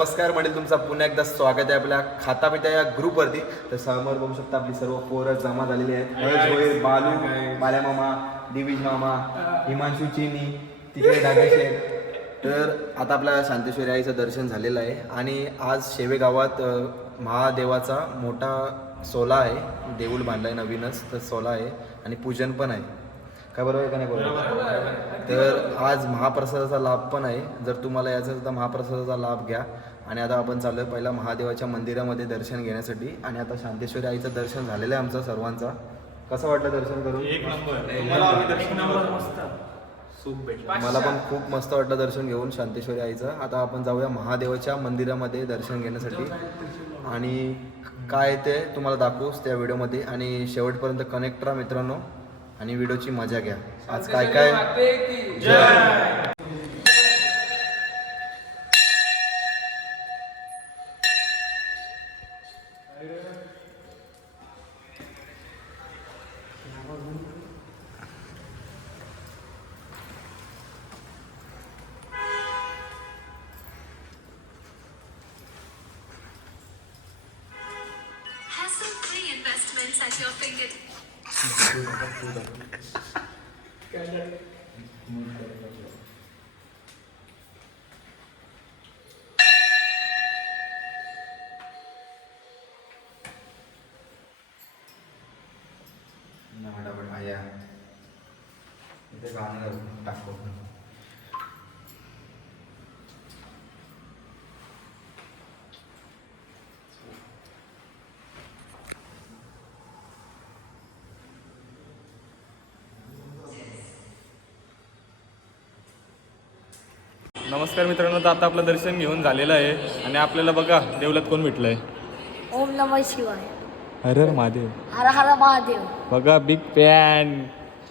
नमस्कार म्हणजे तुमचं पुन्हा एकदा स्वागत आहे आपल्या खाता पिता या ग्रुपवरती. तर समोर बघू शकता आपली सर्व पोरं जमा झालेली आहेत. हर्ष बालू बाल्या मामा दिविज मामा हिमांशू चिनी तिकडे डागाशे तर आता आपल्या शांतेश्वरी आईचं दर्शन झालेलं आहे. आणि आज शेवे गावात महादेवाचा मोठा सोला आहे. देऊळ बांधलाय नवीनच तर सोला आहे. आणि पूजन पण आहे. काय बरोबर आहे का नाही बरोबर? तर आज महाप्रसादाचा लाभ पण आहे. जर तुम्हाला याचा सुद्धा महाप्रसादाचा लाभ घ्या. आणि आता आपण चाललोय पहिला महादेवाच्या मंदिरामध्ये दर्शन घेण्यासाठी. आणि आता शांतेश्वरी आईचं दर्शन झालेलं आहे आमचं सर्वांचा. कसं वाटलं दर्शन करून? एक नंबर. मला पण खूप मस्त वाटलं दर्शन घेऊन शांतेश्वरी आईचं. आता आपण जाऊया महादेवाच्या मंदिरामध्ये दर्शन घेण्यासाठी. आणि काय ते तुम्हाला दाखवूच त्या व्हिडिओमध्ये. आणि शेवटपर्यंत कनेक्ट राहा मित्रांनो. आणि व्हिडिओची मजा घ्या. आज काय काय? hands at your fingertips. Nah, dapat ayam. Itu kan udah takut. नमस्कार मित्रांनो तर आता आपलं दर्शन घेऊन झालेलं आहे. आणि आपल्याला बघा देवलात कोण भेटलंय? ओम नमः शिवाय. अरे महादेव. हर हर महादेव. बघा बिग पॅन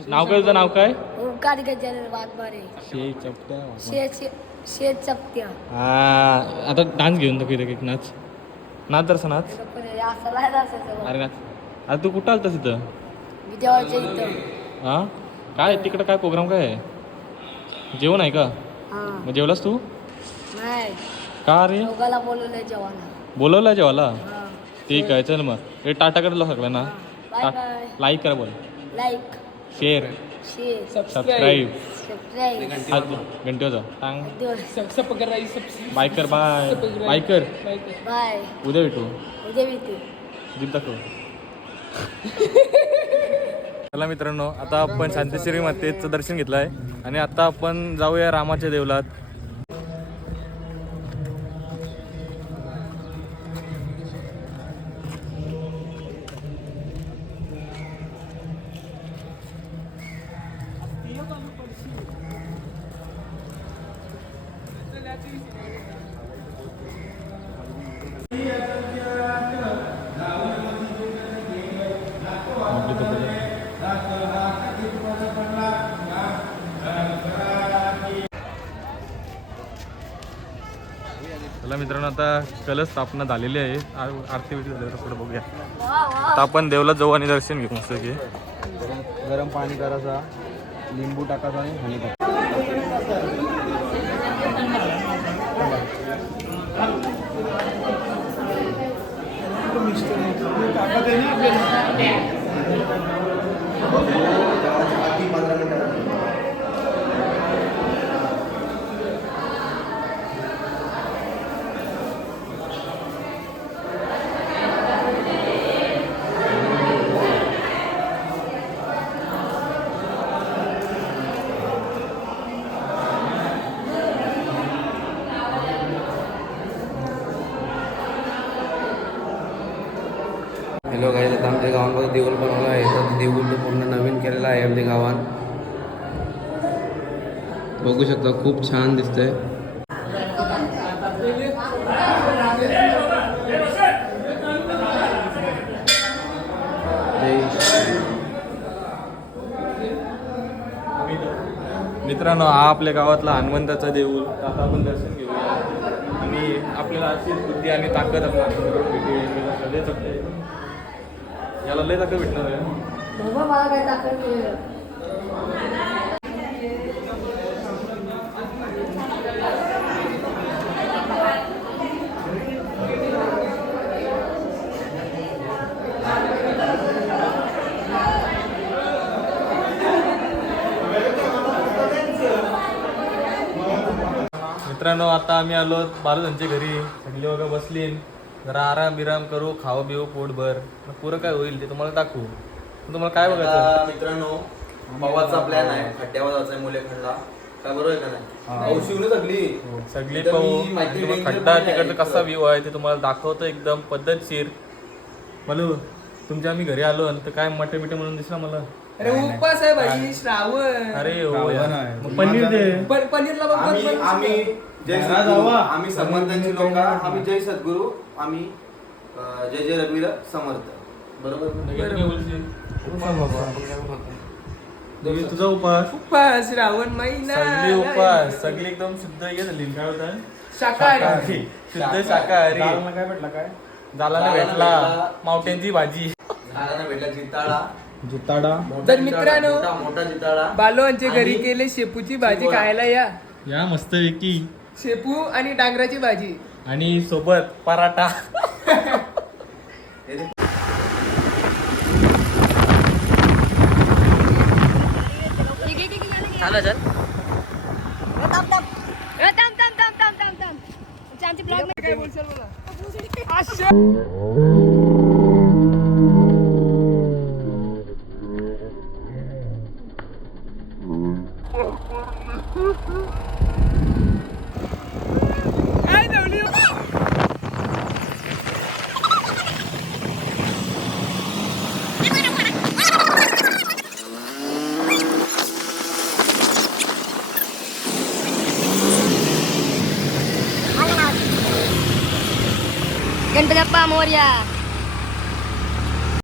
नाव काय तुझं? नाव काय? ओंकार गजानन वाघमारे. शे चपट्या. शेत शेत चपत्या हा आता डान्स घेऊन दाखव एक नाच. नाच दर्शन नाच. असं असायचं अरे नाच. आता तू कुठं आलता तिथं मी देवाच्या इथं. हा? काय तिकडं काय प्रोग्राम काय आहे? जेवण आहे का? हा. मग जेवलास तू? नाही. का रे? दोघाला बोलवलंय बोलवलं जेवायला? हा. ठीक आहे चल मग. हे टाटा करायला सगळं ना बाय बाय. लाईक करा बोल. Like. Share. Share. Subscribe. Subscribe. हात घंटेचा टांग. दोन बाय कर बाय. बाय कर. बाय उद्या भेटू. उद्या भेटू. जीप दाखव चला मित्रांनो आता आपण शांतेश्वरी मातेचं दर्शन घेतलं आहे आणि आता आपण जाऊया रामाच्या देवलात चला मित्रांनो आता कलश स्थापना झालेली आहे. आरती बिरती झाल्यावर पुढे बघूया. आता आपण देवलात जाऊ आणि दर्शन घेऊ मस्त की गरम गरम पाणी करायचा लिंबू टाकायचा आणि हनी टाकायचं हॅलो गाईज आता आमच्या देऊळ बनवलं आहे. तर देऊळ पूर्ण नवीन केलेलं आहे आमच्या गावात. बघू शकता खूप छान दिसतंय. मित्रांनो हा आपल्या गावातला हनुमंताचा देऊळ. आता आपण दर्शन घेऊया. आणि आपल्याला अशी बुद्धी आणि ताकद आपल्या हनुमंताकडून याला लय दाखल भेटणार आहे. मित्रांनो आता आम्ही आलो बालधांच्या घरी. सगळी बघा बसलीन. जरा आराम बिराम करू खावं बिवं पोटभर मग पुरं काय होईल ते तुम्हाला दाखवू. मग तुम्हाला काय बघायचं? आता मित्रांनो पवाचा प्लॅन आहे. खड्ड्यावर जायचा आहे मुलेखंडला काय बरोबर आहे का नाही? औषधी सगळी. सगळी इथं पाहू. मी माहिती आणि तुम्हाला danger खड्डा पण आहे. तिकडचा कसा व्ह्यू आहे ते तुम्हाला दाखवतो एकदम पद्धतशीर. बोलू तुमच्या आम्ही घरी आलो आणि तर काय मटे बिटे म्हणून दिसला मला. अरे उपवास आहे भाई श्रावण. अरे हो यार. मग पनीर दे. पण पनीरला बघ आम्ही पण- आम्ही जय सद्गुरू आम्ही समर्थांची लोक आम्ही जय सद्गुरू आम्ही अं, जय जय रघुवीर समर्थ. बरोबर? लगेच काय बोलशील? देवी, तुझा उपास उपवास श्रावण महिना. सगळी उपास सगळी एकदम शुद्ध हे झाली काय होतात शाकाहारी. शुद्ध शाकाहारी. काय भेटला काय? झाला ना झाला ना भेटला. मावट्यांची भाजी. झाला ना भेटला जिताळा. जुताडा. मोठा तर मित्रांनो, मोठा मोठा जिताळा बालोआंच्या घरी आणि- केले शेपूची भाजी. खायला या. या मस्त पैकी. शेपू आणि डांगराची भाजी. आणि सोबत पराठा. काय बोलशाल बोला गणपती बाप्पा मोर्या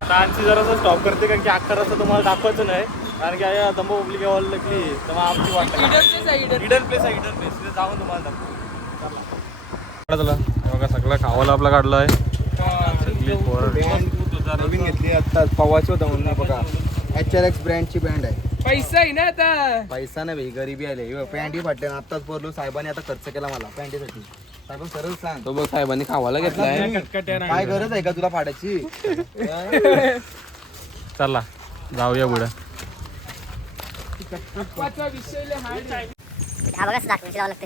डान्सची जरासं स्टॉप करते कारण की अख्खा रस्ता तुम्हाला दाखवायचं नाही. कारण की या दंबो पब्लिक यावायला लागली तेव्हा आमची वाट लागली. हिडन प्लेस आहे हिडन प्लेस तिथे जाऊन तुम्हाला दाखवू चला. हे बघा सगळं खावायला आपला काढलं आहे. नवीन घेतली आता पवाची होता म्हणून बघा. एच आर एक्स ब्रँडची बँड आहे. पैसा आहे ना आता. पैसा नाही भाई गरिबी आले. पॅन्टी फाटले ना आत्ताच बोललो साहेबांनी आता खर्च केला मला पॅन्टीसाठी. साहेब सरळ सांग. तो बघ साहेबांनी खावायला घेतलाय. काय गरज आहे का तुला फाडायची? चला जाऊया पुढं. हा बघा दाखवून लागते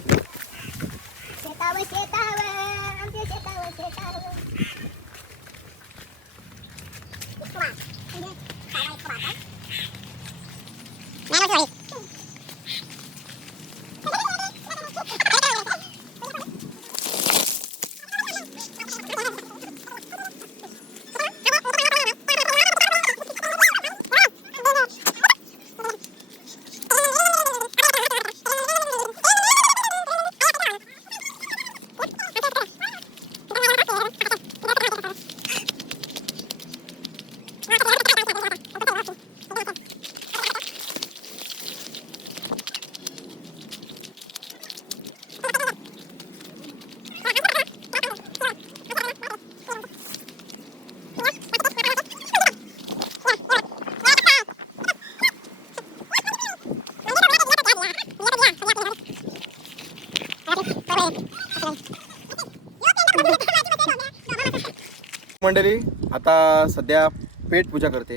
मंडळी आता सध्या पेट पूजा करते.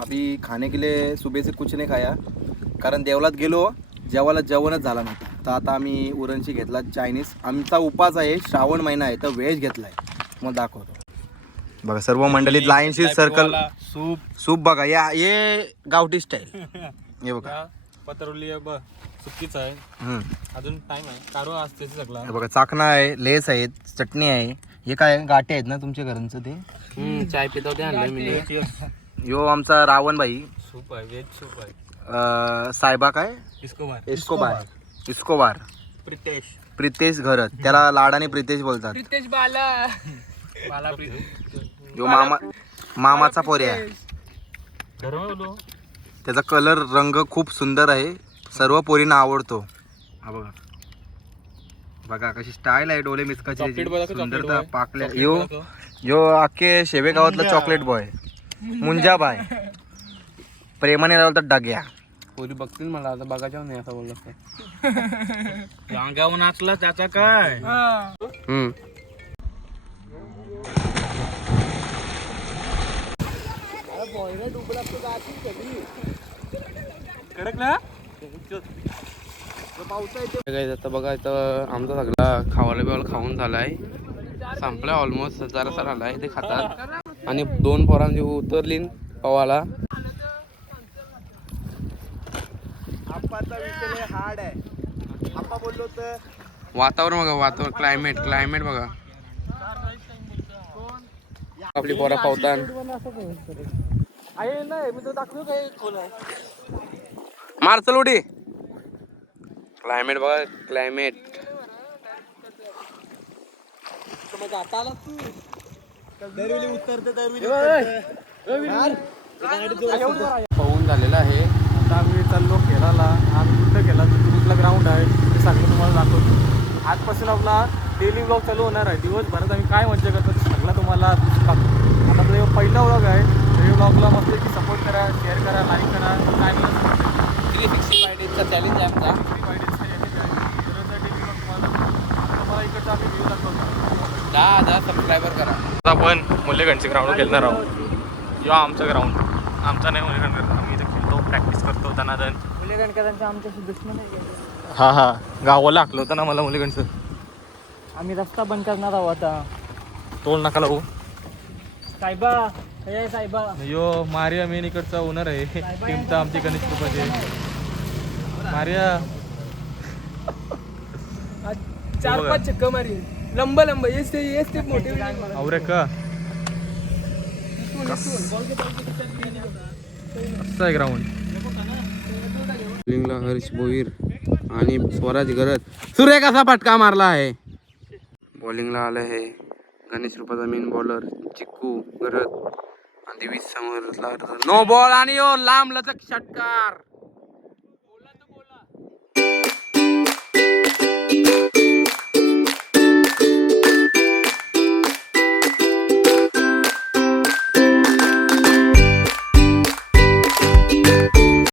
अभी खाने के लिए सुबह से कुछ नाही खाया. कारण देवलात गेलो जेवायला जेवणच झाला नव्हता तर आता आम्ही उरणची घेतला चायनीज. आमचा उपास आहे श्रावण महिना आहे तर व्हेज घेतलाय. मग दाखवतो. बघा सर्व मंडळीत लाईनशी सर्कल सूप. सूप बघा या ये गावठी स्टाईल हे बघा. पत्रवली आहे बघ चुकीचं आहे. हम्म. अजून टाइम आहे. कारवा असते सगळा. हे बघा चाकणा आहे लेस आहेत चटणी आहे. हे काय गाठी आहेत ना तुमच्या घरांचं ते? हम्म, चाय पितो ते आणलं मी. यो आमचा रावण बाई सूप आहे व्हेज सूप आहे. अं, साहेबा काय? इसको बार इस्कोबार. इस्कोबार. प्रितेश. प्रितेश घरत. त्याला लाडाने प्रितेश बोलतात. रितेश बाला. मला प्रितेश यो मामा मामाचा गरम बोलो त्याचा कलर रंग खूप सुंदर आहे. सर्व पोरींना आवडतो. हा बघा. बघा कशी स्टाईल आहे डोले मिसकाची बघा, सुंदरता. पाकल्या यो बघा. यो अख्खे शेवे गावातला चॉकलेट बॉय मुंजा बाय. प्रेमाने लावतात डाग्या. पोरी बघतील मला आता बघायचं नाही असं बोललं अंगावर नाचला त्याचा काय? हम्म. कडक ना. आता बघा इथं आमचा सगळा खावायला बिवाला खाऊन झालाय. संपलाय ऑलमोस्ट जरासा राहिलाय ते खातात. आणि दोन पोरांची उतरली पवाला. हार्ड आहे बोललो तर वातावरण बघा वातावरण क्लायमेट क्लायमेट बघा. आपली पोरा पावतान. आहे उडी. क्लायमेट बघा क्लायमेट पाहून झालेला आहे. आता आम्ही चाललो खेळायला आम्ही कुठं गेला तर कुठलं ग्राउंड आहे. ते सगळं तुम्हाला दाखवतो. आजपासून आपला डेली ब्लॉग चालू होणार आहे. दिवसभरात आम्ही काय मजा करतो ते सगळं तुम्हाला दाखवतो. आता ह्यो पहिला व्लॉग आहे. हे व्लॉगला मस्त की सपोर्ट करा शेअर करा लाईक करा. काय थ्री सिक्स्टी फाय डेजचा चॅलेंज आहे आमचा तुम्हाला इकडचा आम्ही व्ह्यू दाखवतो दहा हजार सबस्क्रायबर करा. आता आपण मुल्लेगणचे ग्राउंड खेळणार आहोत. किंवा आमचं ग्राउंड आमचा नाही मुल्लेगण आम्ही इथे खेळतो प्रॅक्टिस करतो दनादन हा हा. गावाला हाकलं होतं ना मला मुलीगणचं. आम्ही रस्ता बंद करणार आहोत आता. टोल नका लावू. साहेबा हे साहेबा यो मारिया मेन इकडचा ओनर आहे. टीमचा आमची गणेश कृपाचे. मारिया. चार. पाच चक्कर मारी लंब लंब. ये स्टेप मोठे ಅವರೇ का असं आहे ग्राउंड बॉलिंगला हर्ष बोईर आणि स्वराज गरज. सूर्य कसा फटका मारला आहे. बॉलिंगला आलं आहे गणेश रुपाचा मेन बॉलर चिक्कू गरज. आणि वीस समोर नो बॉल आणि ओ लांब लचक षटकार.